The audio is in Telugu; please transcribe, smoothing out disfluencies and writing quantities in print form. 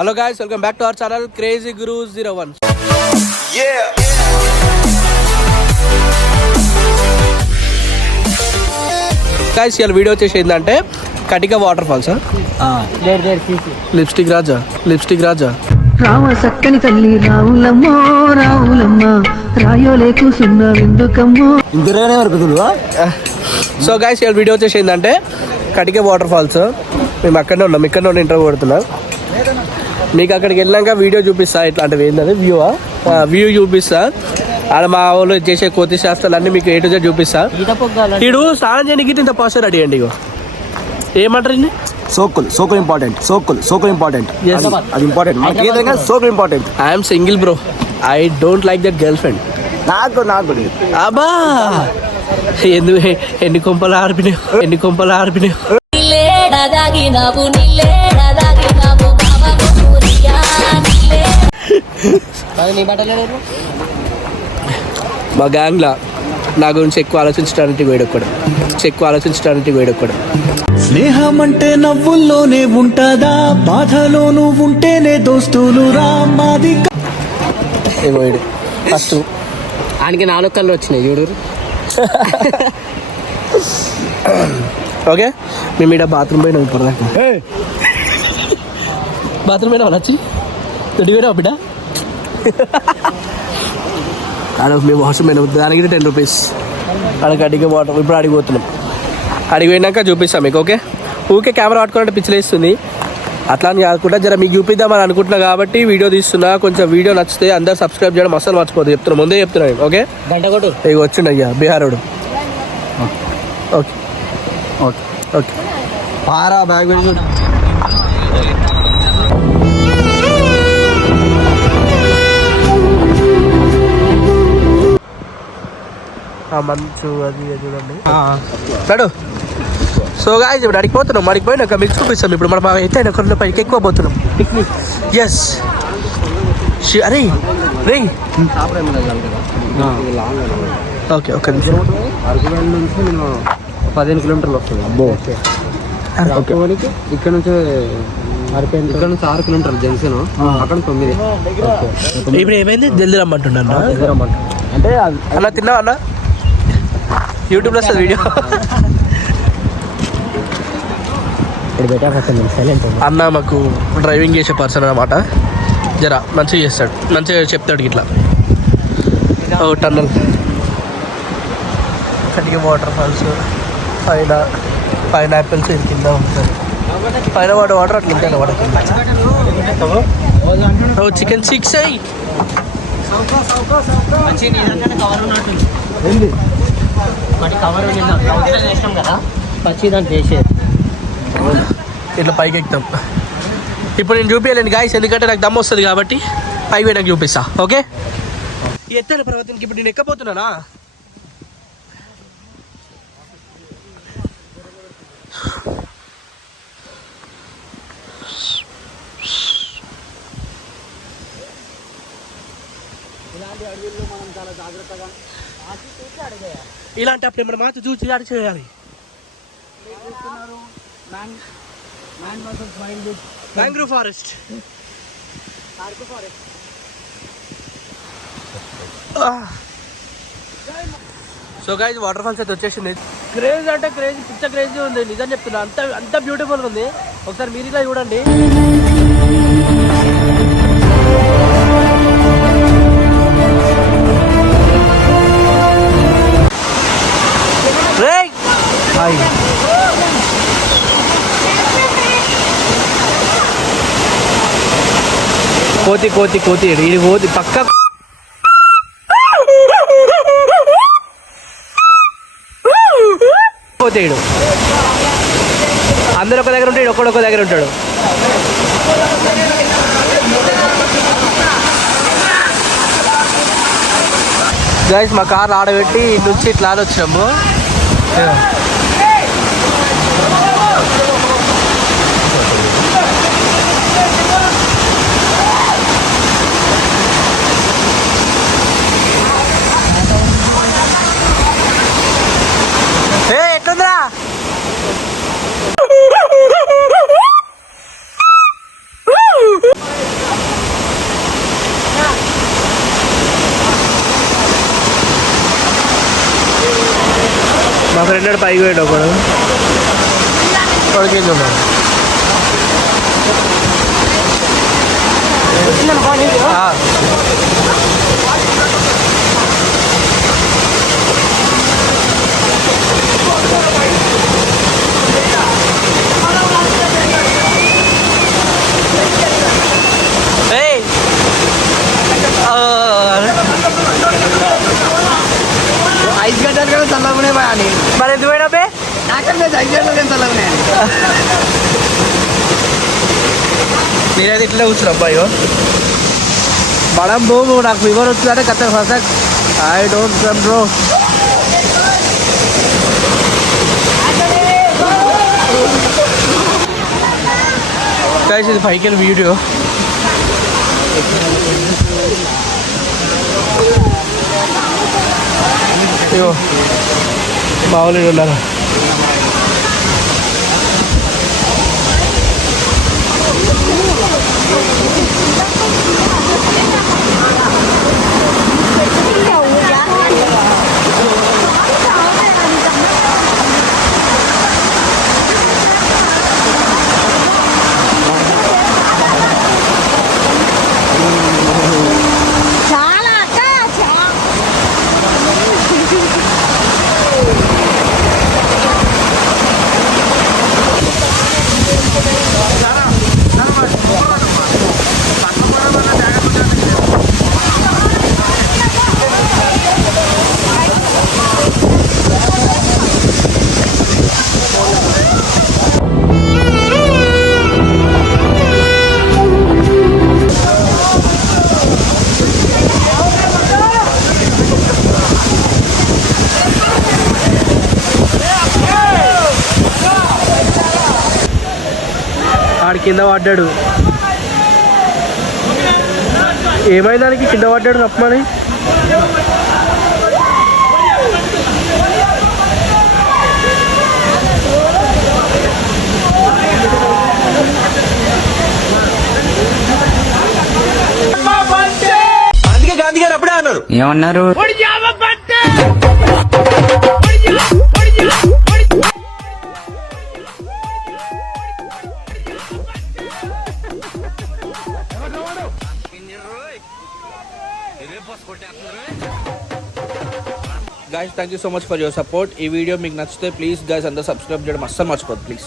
Hello guys, welcome back to our channel Crazy Guru 01. Yeah. Guys, ఈ వీడియో వచ్చేసి ఏంటంటే కటిక వాటర్ ఫాల్స్. లిప్స్టిక్ రాజా రామ సక్కని తల్లి రావులమ్మో రావులమ్మ రాయోలే కూసున్న ఎందుకమ్మో ఇంతనే వరకు. సో గైస్, ఈ వీడియో వచ్చేసి ఏంటంటే కటిక వాటర్ ఫాల్స్. మేము ఇక్కడనే ఉన్నాం ఇంటర్వ్యూ కొడుతున్నాం. మీకు అక్కడికి వెళ్ళాక వీడియో చూపిస్తా. ఇట్లాంటివి ఏంటంటే వ్యూ చూపిస్తా. ఆడ మా వాళ్ళు చేసే కోతి శాస్త్రాలు అన్నీ మీకు ఏ టు జెడ్ చూపిస్తా. ఇడు స్నానం చేయడానికి ఇంత పాస్టర్ అడిగండి. ఇగో ఏమంటారు ఇన్ని సోకులు ఇంపార్టెంట్. అది ఇంపార్టెంట్. ఏదైనా సోకులు important. I'm single bro. I don't like that girlfriend. నాకు అబ్బా ఎన్ని కొంపలు ఆర్పినావు. మా గ్యాంగ్లా నా గురించి ఎక్కువ ఆలోచించడానికి వేడొక్కడు. స్నేహం అంటే నవ్వుల్లోనే ఉంటదా, బాధలోనూ ఉంటేనే దోస్తులు రామాది. ఏమోడు ఫస్ట్ ఆయనకి 4 కళ్ళు వచ్చినాయి చూడు. ఓకే, మేము ఇక్కడ బాత్రూమ్ పోయినాం. ఇప్పుడు బాత్రూమ్ పోయినా వచ్చి తొడి పోయినా బిడ్డ. మేము వాష్రూమ్ పోయినాం. దానికి 10 రూపీస్. అక్కడికి అడిగి వాటర్. ఇప్పుడు అడిగిపోతున్నాం. అడిగిపోయినాక చూపిస్తాం మీకు. ఓకే, ఊకే కెమెరా పట్టుకున్నట్టు పిచ్చిలేస్తుంది. అట్లా అని కాకుండా జర మీకు చూపిద్దామని అనుకుంటున్నా కాబట్టి వీడియో తీస్తున్నా. కొంచెం వీడియో నచ్చితే అందరు సబ్స్క్రైబ్ చేయడం అసలు మర్చిపోతుంది. ముందే చెప్తున్నాను. ఓకే, ఇక వచ్చిండు అయ్యా బీహారోడు. ఓకే ఓకే ఓకే పారా బ్యాగ్ మంచు అది చూడండి నడు. సో గాయ్స్, ఇప్పుడు అడిగిపోతున్నాం. అడిగిపోయినాక మీకు చూపిస్తాం. ఇప్పుడు మనం ఎత్తైన కొండ పైకి ఎక్కువ పోతున్నాం. ఎస్ అరే రే. ఓకే, ఒక్క నిమిషం. నుంచి నేను 15 కిలోమీటర్లు వస్తుంది. ఇక్కడ నుంచి 6 కిలోమీటర్లు జంక్షన్. అక్కడ 9. ఇప్పుడు ఏమైంది? జల్దీ రమ్మంటున్నాను. అంటే అన్న తిన్నావా అన్న? యూట్యూబ్లో వస్తుంది వీడియో. అన్న మాకు డ్రైవింగ్ చేసే పర్సన్ అన్నమాట. జరా మంచిగా చేస్తాడు, మంచిగా చెప్తాడు. ఇట్లా టన్నల్, కటిక వాటర్ ఫాల్స్, పైనాపిల్స్ ఇది కింద ఉంటుంది. పైన వాటర్ అట్లా ఉంటాయి వాటర్ కింద. చికెన్ 6 అయ్యి ఇట్లా పైకి ఎక్కుతాం. ఇప్పుడు నేను చూపించలేను గాయస్, ఎందుకంటే నాకు దమ్ము వస్తుంది కాబట్టి పైకి పోయి నాకు చూపిస్తా. ఓకే, ఎత్తైన పర్వతానికి ఇప్పుడు నేను ఎక్కబోతున్నానా. ఇలాంటి అప్పుడు మనం మాత్రం చూసి ఆడి చేయాలి. Mangrove forest. So guys, water falls అయితే వచ్చేసింది. క్రేజ్ అంటే క్రేజ్, పిచ్చ క్రేజీ ఉంది. నిజం చెప్తున్నా, అంత బ్యూటిఫుల్ ఉంది. ఒకసారి మీరు ఇలా చూడండి. కోతి ఇది కోతి పక్క. కోతేడు అందరూ ఒక దగ్గర ఉంటాడు, ఒక్కడొక్క దగ్గర ఉంటాడు. గైస్, మా కార్ ఆడబెట్టి ఇటు నుంచి ఇట్లా ఆడొచ్చాము. ఎట్లుందిరా? మా ఫ్రెండ్ పైకి పోయాడు ఒకడు కింద ఉన్నాడు. ఐస్ గడ్డలు కూడా చల్లగానే పోయాలి. మరి ఎందుకు పోయినా ఐస్ గడ్డలు చల్లగానే నేనైతే ఇట్లా కూర్చున్నా అబ్బాయో బడం బోము నాకు ఫీవర్ వచ్చిందంటే కథ first I don't come bro. Guys ఇది పైకి వీడియో అయ్యో మామూలు ఉన్నారు. ఆడు కింద పడ్డాడు. ఏమైంది దానికి కింద పడ్డాడు తప్పమని. అందుకే గాంధీ గారు అప్పుడే అన్నారు ఏమన్నారు? Guys, thank you so much for your support. ఈ వీడియో మీకు నచ్చితే ప్లీజ్ గైస్ అందరూ సబ్స్క్రైబ్ చేయడం అస్సలు మర్చిపోద్దు ప్లీజ్.